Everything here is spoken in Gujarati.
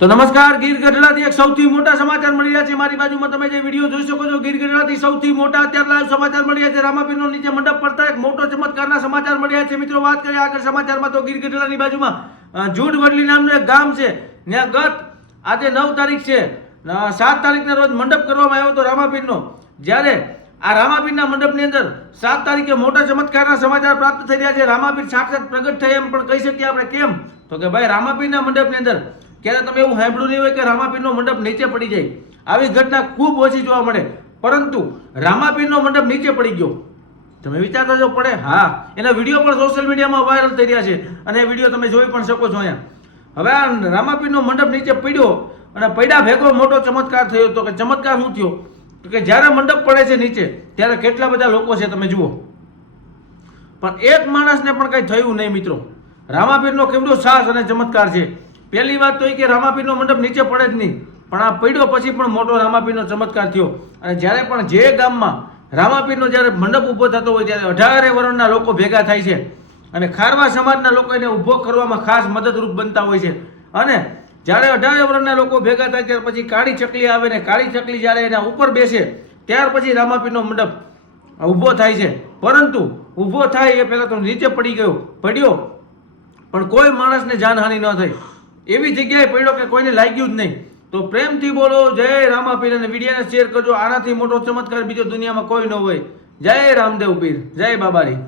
તો નમસ્કાર, ગીર ગઢડાથી એક સૌથી મોટા સમાચાર મળી રહ્યા છે. મારી બાજુમાં તમે જે વિડીયો જોઈ શકો છો, ગીર ગઢડાથી સૌથી મોટા અત્યારે લાઈવ સમાચાર મળી રહ્યા છે. રામાપીરનો નીચે મંડપ પડતા એક મોટો ચમત્કારના સમાચાર મળી રહ્યા છે. મિત્રો, વાત કરીએ આગળ સમાચારમાં તો ગીર ગઢડાની બાજુમાં જૂડ વડલી નામનું એક ગામ છે. ત્યાં ગત આજે 9 તારીખ છે, 7 તારીખના રોજ મંડપ કરવામાં આવ્યો હતો રામાપીરનો. જ્યારે આ રામાપીરના મંડપની અંદર 7 તારીખે મોટા ચમત્કારના સમાચાર પ્રાપ્ત થઈ રહ્યા છે. રામાપીર સાક્ષાત પ્રગટ થયા એમ પણ કહી શકીએ આપણે. કેમ તો કે ભાઈ, રામાપીરના મંડપની અંદર ક્યારે તમે એવું સાંભળ્યું નહીં હોય કે રામાપીરનો મંડપ નીચે પડી જાય. આવી ઘટના ખૂબ ઓછી જોવા મળે, પરંતુ રામાપીરનો મંડપ નીચે પડી ગયો. તમે વિચારતા જો પડે? હા, એના વિડીયો પણ સોશિયલ મીડિયામાં વાયરલ થઈ રહ્યા છે અને એ વિડીયો તમે જોઈ પણ શકો છો અહીંયા. હવે આ રામાપીરનો મંડપ નીચે પડ્યો અને પડ્યા ભેગો મોટો ચમત્કાર થયો. તો કે ચમત્કાર શું થયો? તો કે જ્યારે મંડપ પડે છે નીચે ત્યારે કેટલા બધા લોકો છે તમે જુઓ, પણ એક માણસને પણ કંઈ થયું નહીં. મિત્રો, રામાપીરનો કેવડો સાહસ અને ચમત્કાર છે. પહેલી વાત તો એ કે રામાપીરનો મંડપ નીચે પડે જ નહીં, પણ આ પડ્યો પછી પણ મોટો રામાપીરનો ચમત્કાર થયો. અને જ્યારે પણ જે ગામમાં રામાપીરનો જ્યારે મંડપ ઊભો થતો હોય ત્યારે 18 વર્ણના લોકો ભેગા થાય છે અને ખારવા સમાજના લોકો એને ઊભો કરવામાં ખાસ મદદરૂપ બનતા હોય છે. અને જ્યારે 18 વર્ણના લોકો ભેગા થાય ત્યાર પછી કાળી ચકલી આવે ને કાળી ચકલી જ્યારે એના ઉપર બેસે ત્યાર પછી રામાપીરનો મંડપ ઊભો થાય છે. પરંતુ ઊભો થાય એ પહેલાં તો નીચે પડ્યો, પણ કોઈ માણસને જાનહાનિ ન થઈ. એવી જગ્યાએ પડ્યો કે કોઈને લાગ્યું જ નહીં. તો પ્રેમથી બોલો જય રામાપીર અને વિડીયોને શેર કરજો. આનાથી મોટો ચમત્કાર બીજો દુનિયામાં કોઈ ન હોય. જય રામદેવ પીર, જય બાબારી.